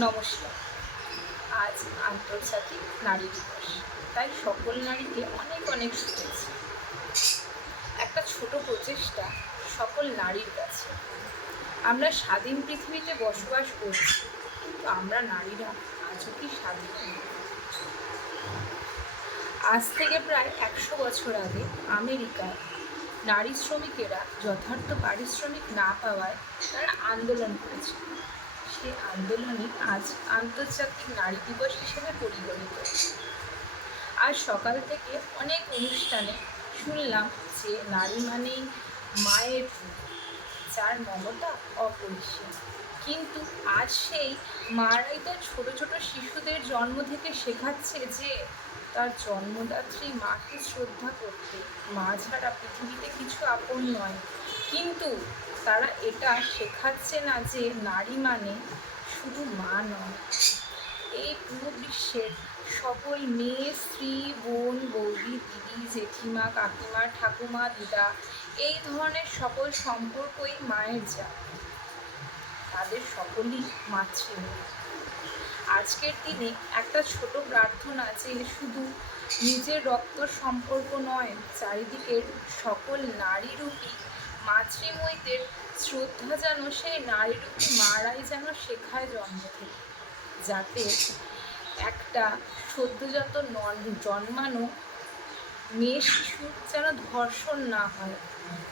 নমস্কার। আজ আন্তর্জাতিক নারী দিবস, তাই সকল নারীকে অনেক অনেক শুভেচ্ছা। একটা ছোট প্রচেষ্টা সকল নারীর কাছে। আমরা স্বাধীন পৃথিবীতে বসবাস করছি, কিন্তু আমরা নারীরা আজও কি স্বাধীন? আজ থেকে প্রায় 100 বছর আগে আমেরিকায় নারী শ্রমিকেরা যথার্থ পারিশ্রমিক না পাওয়ায় তারা আন্দোলন করেছিল। সেই আন্দোলনই আজ আন্তর্জাতিক নারী দিবস হিসেবে পরিগণিত। আজ সকাল থেকে অনেক অনুষ্ঠানে শুনলাম যে নারী মানেই মায়ের রূপ, যার মমতা অপরিসীম। কিন্তু আজ সেই মারাই তার ছোট ছোট শিশুদের জন্ম থেকে শেখাচ্ছে যে তার জন্মদাত্রী মাকে শ্রদ্ধা করতে, মা ছাড়া পৃথিবীতে কিছু আপন নয়। কিন্তু তারা এটা শেখাচ্ছে না যে নারী মানে শুধু মা নয়। এই পুরো বিশ্বের সকল মেয়ে, স্ত্রী, বোন, বৌদি, দিদি, জেঠিমা, কাকিমা, ঠাকুমা, দিদা, এই ধরনের সকল সম্পর্কই মায়ের জাত। তাদের সকলই মাতৃভূমি। আজকের দিনে একটা ছোট প্রার্থনা যে শুধু নিজের রক্ত সম্পর্ক নয়, চারিদিকের সকল নারীরূপী মাতৃময়ীদের শ্রদ্ধা যেন সেই নারীরূপী মারাই যেন শেখায় জন্ম থেকে, যাতে একটা সদ্যজাত জন্মানো মেয়ে শিশুর যেন ধর্ষণ না হয়।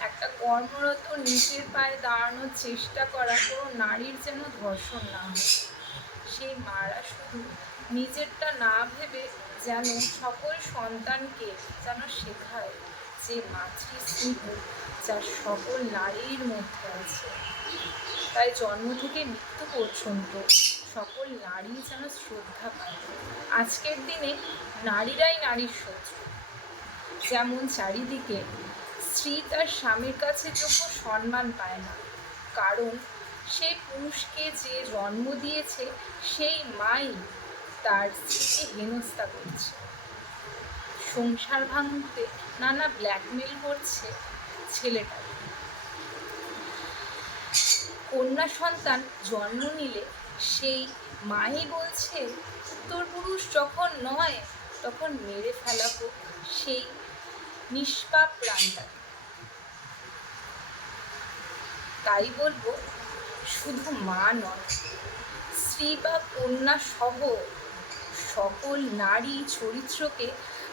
একটা কর্মরত নিজের পায়ে দাঁড়ানোর চেষ্টা করা কোনো নারীর যেন ধর্ষণ না হয়। সেই মারা শুধু নিজেরটা না ভেবে যেন সকল সন্তানকে যেন শেখায় যে মাতৃস্নেহ যা সকল নারীর মধ্যে আছে। তাই জন্ম থেকে মৃত্যু পর্যন্ত সকল নারী যেন শ্রদ্ধা পায়। আজকের দিনে নারীরাই নারীর শত্রু। যেমন চারিদিকে স্ত্রী তার স্বামীর কাছে যোগ্য সম্মান পায় না, কারণ সেই পুরুষকে যে জন্ম দিয়েছে সেই মাই তার স্ত্রীকে হেনস্থা করছে, সংসার ভাঙতে নানা ব্ল্যাকমেল করছে ছেলেটাকে। কন্যা সন্তান জন্ম নিলে সেই মাই বলছে তোর পুরুষ যখন নয় তখন মেরে ফেলা হোক সেই নিষ্পাপ প্রাণটাকে। তাই বলবো, শুধু মা নয়, স্ত্রী বা কন্যা সহ সকল নারী চরিত্রকে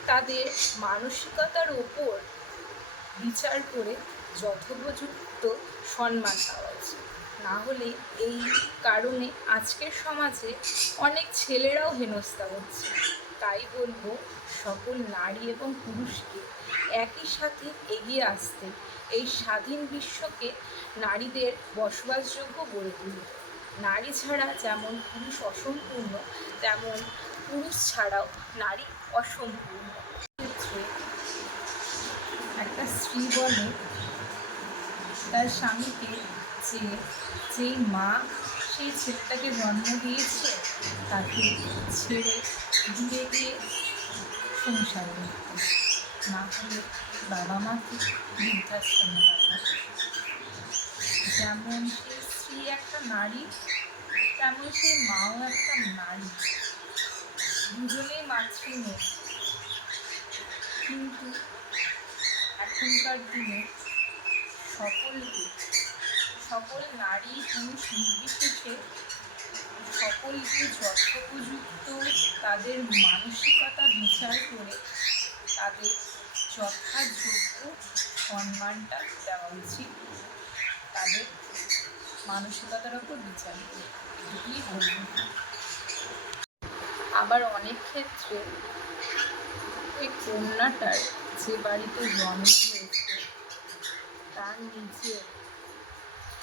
তাদের মানসিকতার ওপর বিচার করে যথোপযুক্ত সম্মান পাওয়া উচিত। না হলে এই কারণে আজকের সমাজে অনেক ছেলেরাও হেনস্থা হচ্ছে। তাই বলবো, সকল নারী এবং পুরুষকে একই সাথে এগিয়ে আসতে, এই স্বাধীন বিশ্বকে নারীদের বসবাসযোগ্য গড়ে তুলতে। নারী ছাড়া যেমন পুরুষ অসম্পূর্ণ, তেমন পুরুষ ছাড়াও নারী অসম্পূর্ণ। ক্ষেত্রে একটা স্ত্রী বলে তার স্বামীকে যে যেই মা সেই ছেলেটাকে জন্ম দিয়েছে তাকে ছেড়ে দূরে গিয়ে সংসার করতে, না হলে বাবা মাকে বৃদ্ধাশ্রমে পাঠাবে। যেমন সেই স্ত্রী একটা নারী, তেমন সেই মাও একটা নারী, দুজনেই মাতৃমেয়ে। কিন্তু এখনকার দিনে সকল নারী পুরুষ নির্বিশেষে সকলকে যথোপযুক্ত তাদের মানসিকতা বিচার করে তাদের যথাযোগ্য সম্মানটা দেওয়া উচিত, তাদের মানসিকতার ওপর বিচার করে। এটুকুই বলব। আবার অনেক ক্ষেত্রে ওই কন্যাটার যে বাড়িতে জন্ম হয়েছে তার নিজের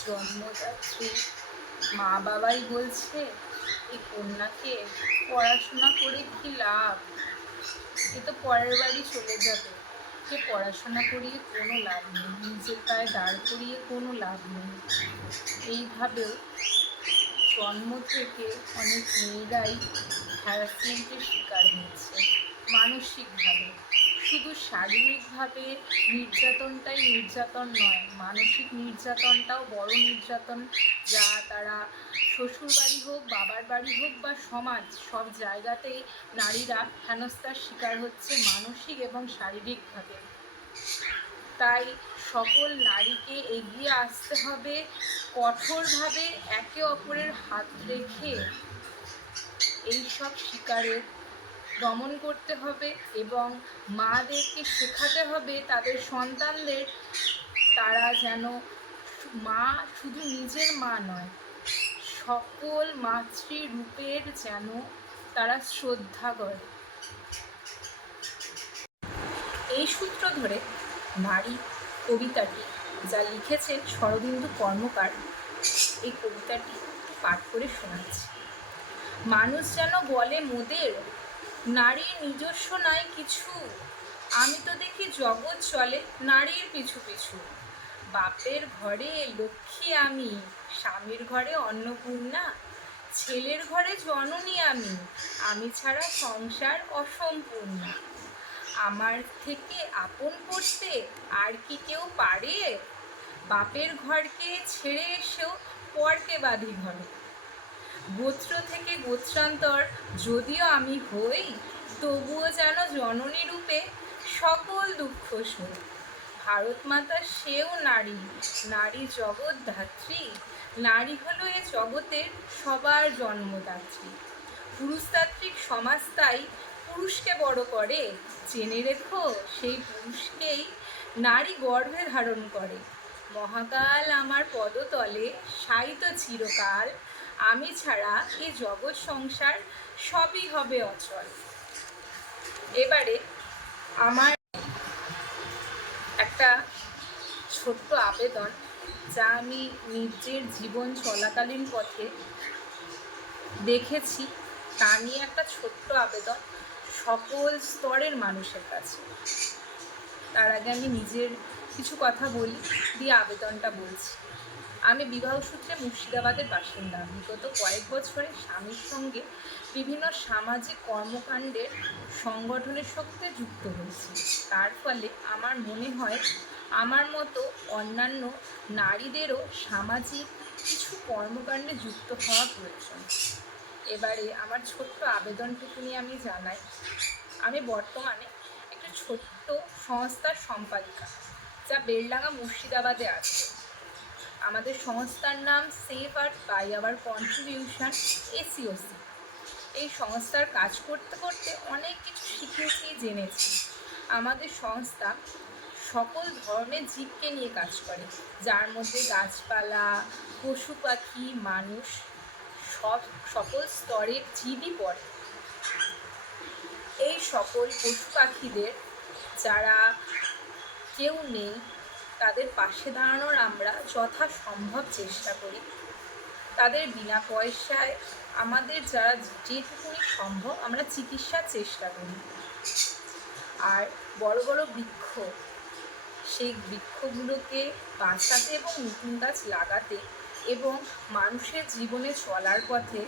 জন্মদাত্রী মা বাবাই বলছে এই কন্যাকে পড়াশোনা করে কি লাভ, এ তো পরের বাড়ি চলে যাবে, সে পড়াশোনা করিয়ে কোনো লাভ নেই, নিজের পায়ে দাঁড় করিয়ে কোনো লাভ নেই। এইভাবেও জন্ম থেকে অনেক মেয়েরাই হ্যারাসমেন্টের শিকার হচ্ছে মানসিকভাবে। শুধু শারীরিকভাবে নির্যাতনটাই নির্যাতন নয়, মানসিক নির্যাতনটাও বড় নির্যাতন, যা তারা শ্বশুর বাড়ি হোক, বাবার বাড়ি হোক বা সমাজ, সব জায়গাতেই নারীরা হেনস্থার শিকার হচ্ছে মানসিক এবং শারীরিকভাবে। তাই সকল নারীকে এগিয়ে আসতে হবে, কঠোরভাবে একে অপরের হাত রেখে এইসব শিকারের দমন করতে হবে এবং মাদেরকে শেখাতে হবে তাদের সন্তানদের তারা যেন মা শুধু নিজের মা নয়, সকল মাতৃরূপের যেন তারা শ্রদ্ধা করে। এই সূত্র ধরে নারী কবিতাটি যা লিখেছেন শরদিন্দু কর্মকার, এই কবিতাটি পাঠ করে শোনাচ্ছি। মানুষ যেন বলে মোদের, নারীর নিজস্ব নাই কিছু, আমি তো দেখি জগৎ চলে নারীর পিছু পিছু। বাপের ঘরে লক্ষ্মী আমি, স্বামীর ঘরে অন্নপূর্ণা, ছেলের ঘরে জননী আমি ছাড়া সংসার অসম্পূর্ণ। আমার থেকে আপন করতে আর কি কেউ পারে, বাপের ঘরকে ছেড়ে এসেও পরকে বাঁধি ঘরে। গোত্র থেকে গোত্রান্তর যদিও আমি হই, তবুও যেন জননী রূপে সকল দুঃখ সই। ভারত মাতা সেও নারী, নারী জগৎ ধাত্রী, নারী হলো এ জগতের সবার জন্মদাত্রী। পুরুষতাত্ত্বিক সমাজ তাই পুরুষকে বড় করে, জেনে রেখো সেই পুরুষকেই নারী গর্ভে ধারণ করে। মহাকাল আমার পদতলে শায়িত চিরকাল, আমি ছাড়া এ জগৎ সংসার সবই হবে অচল। এবারে আমার একটা ছোট্ট আবেদন, যা আমি নিজের জীবন চলাকালীন পথে দেখেছি, তা নিয়ে একটা ছোট্ট আবেদন সকল স্তরের মানুষের কাছে। তার আগে আমি নিজের কিছু কথা বলি, দিয়ে আবেদনটা বলছি। আমি বিবাহসূত্রে মুর্শিদাবাদের বাসিন্দা। বিগত কয়েক বছরে স্বামীর সঙ্গে বিভিন্ন সামাজিক কর্মকাণ্ডের সংগঠনের সাথে যুক্ত হয়েছি। তার ফলে আমার মনে হয় আমার মতো অন্যান্য নারীদেরও সামাজিক কিছু কর্মকাণ্ডে যুক্ত হওয়া প্রয়োজন। এবারে আমার ছোট্ট আবেদনটুকুনি আমি জানাই। আমি বর্তমানে একটা ছোট্ট সংস্থার সম্পাদিকা, যা বেলডাঙ্গা মুর্শিদাবাদে আছে। আমাদের সংস্থার নাম save earth by our contribution ACOC। এই সংস্থার কাজ করতে করতে অনেক কিছু শিখেছি, জেনেছি। আমাদের সংস্থা সকল ধরনের জীবকে নিয়ে কাজ করে, যার মধ্যে গাছপালা, পশু পাখি, মানুষ, সকল স্তরের জীবই পড়ে। এই সকল পশু পাখিদের যারা কেউ নেই, তাদের পাশে দাঁড়ানোর আমরা যথাসম্ভব চেষ্টা করি। তাদের বিনা পয়সায় আমাদের যারা যেটুকুনি সম্ভব আমরা চিকিৎসার চেষ্টা করি। আর বড় বড় বৃক্ষ, সেই বৃক্ষগুলোকে বাঁচাতে এবং নতুন গাছ লাগাতে এবং মানুষের জীবনে চলার পথে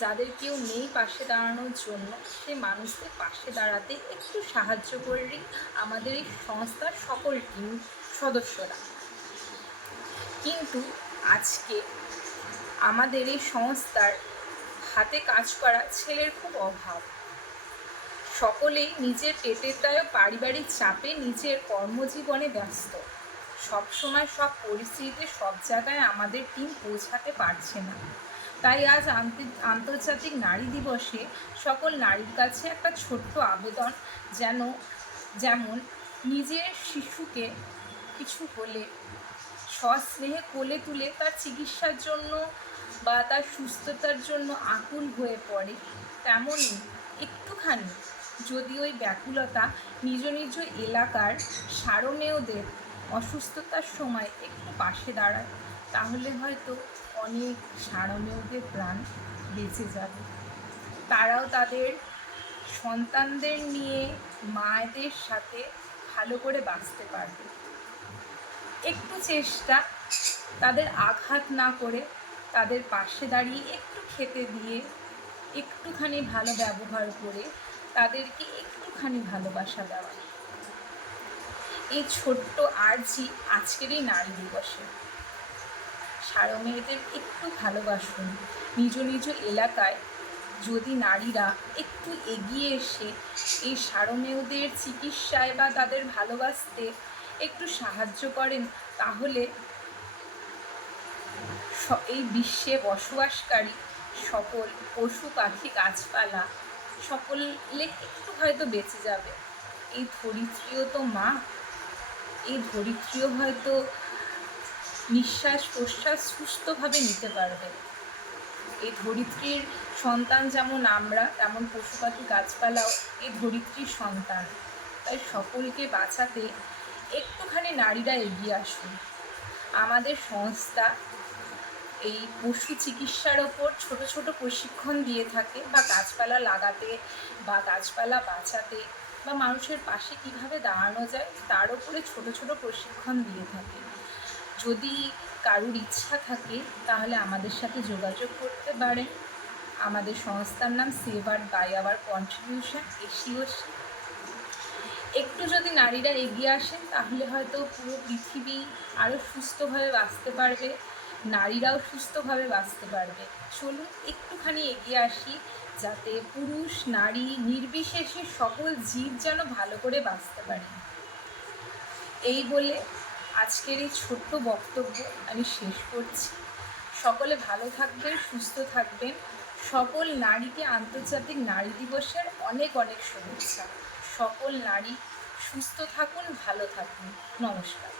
যাদের কেউ নেই পাশে দাঁড়ানোর জন্য, সেই মানুষদের পাশে দাঁড়াতে একটু সাহায্য করেই আমাদের এই সংস্থার সকল টিম সদস্যরা। কিন্তু আজকে আমাদের এই সংস্থার হাতে কাজ করা ছেলের খুব অভাব। সকলেই নিজের পেটের দায়ে পারিবারিক চাপে নিজের কর্মজীবনে ব্যস্ত। সবসময় সব পরিস্থিতিতে সব জায়গায় আমাদের টিম পৌঁছাতে পারছে না। তাই আজ আন্তর্জাতিক নারী দিবসে সকল নারীর কাছে একটা ছোট্ট আবেদন, যেমন নিজের শিশুকে কিছু হলে সস্নেহে কোলে তুলে তার চিকিৎসার জন্য বা তার সুস্থতার জন্য আকুল হয়ে পড়ে, তেমনই একটুখানি যদি ওই ব্যাকুলতা নিজ নিজ এলাকার সারমেয়দের অসুস্থতার সময় একটু পাশে দাঁড়ায়, তাহলে হয়তো অনেক সারমেয়দের প্রাণ বেঁচে যাবে। তারাও তাদের সন্তানদের নিয়ে মায়েদের সাথে ভালো করে বাঁচতে পারবে। একটু চেষ্টা, তাদের আঘাত না করে তাদের পাশে দাঁড়িয়ে একটু খেতে দিয়ে, একটুখানি ভালো ব্যবহার করে তাদেরকে একটুখানি ভালোবাসা দেওয়া, এই ছোট্ট আর্জি আজকের এই নারী দিবসে। সারমেয়দের একটু ভালোবাসুন। নিজ নিজ এলাকায় যদি নারীরা একটু এগিয়ে এসে এই সারমেয়দের চিকিৎসায় বা তাদের ভালোবাসতে একটু সাহায্য করেন, তাহলে এই বিশ্বে বসবাসকারী সকল পশু পাখি গাছপালা সকলে একটু হয়তো বেঁচে যাবে। এই ধরিত্রীও তো মা, এই ধরিত্রীও হয়তো নিঃশ্বাস প্রশ্বাস সুস্থভাবে নিতে পারবে। এই ধরিত্রীর সন্তান যেমন আমরা, তেমন পশু পাখি গাছপালাও এই ধরিত্রীর সন্তান। তাই সকলকে বাঁচাতে একটুখানি নারীরা এগিয়ে আসুন। আমাদের সংস্থা এই পশু চিকিৎসার ওপর ছোট ছোট প্রশিক্ষণ দিয়ে থাকে, বা গাছপালা লাগাতে বা গাছপালা বাঁচাতে বা মানুষের পাশে কীভাবে দাঁড়ানো যায় তার উপরে ছোট ছোট প্রশিক্ষণ দিয়ে থাকে। যদি কারুর ইচ্ছা থাকে তাহলে আমাদের সাথে যোগাযোগ করতে পারেন। আমাদের সংস্থার নাম save earth by our contribution, এসিওসি। একটু যদি নারীরা এগিয়ে আসেন তাহলে হয়তো পুরো পৃথিবী আরও সুস্থভাবে বাঁচতে পারবে, নারীরাও সুস্থভাবে বাঁচতে পারবে। চলুন একটুখানি এগিয়ে আসি, যাতে পুরুষ নারী নির্বিশেষে সকল জীব যেন ভালো করে বাঁচতে পারে। এই বলে আজকের এই ছোট্ট বক্তব্য আমি শেষ করছি। সকলে ভালো থাকবেন, সুস্থ থাকবেন। সকল নারীকে আন্তর্জাতিক নারী দিবসের অনেক অনেক শুভেচ্ছা। সকল নারী সুস্থ থাকুন, ভালো থাকুন। নমস্কার।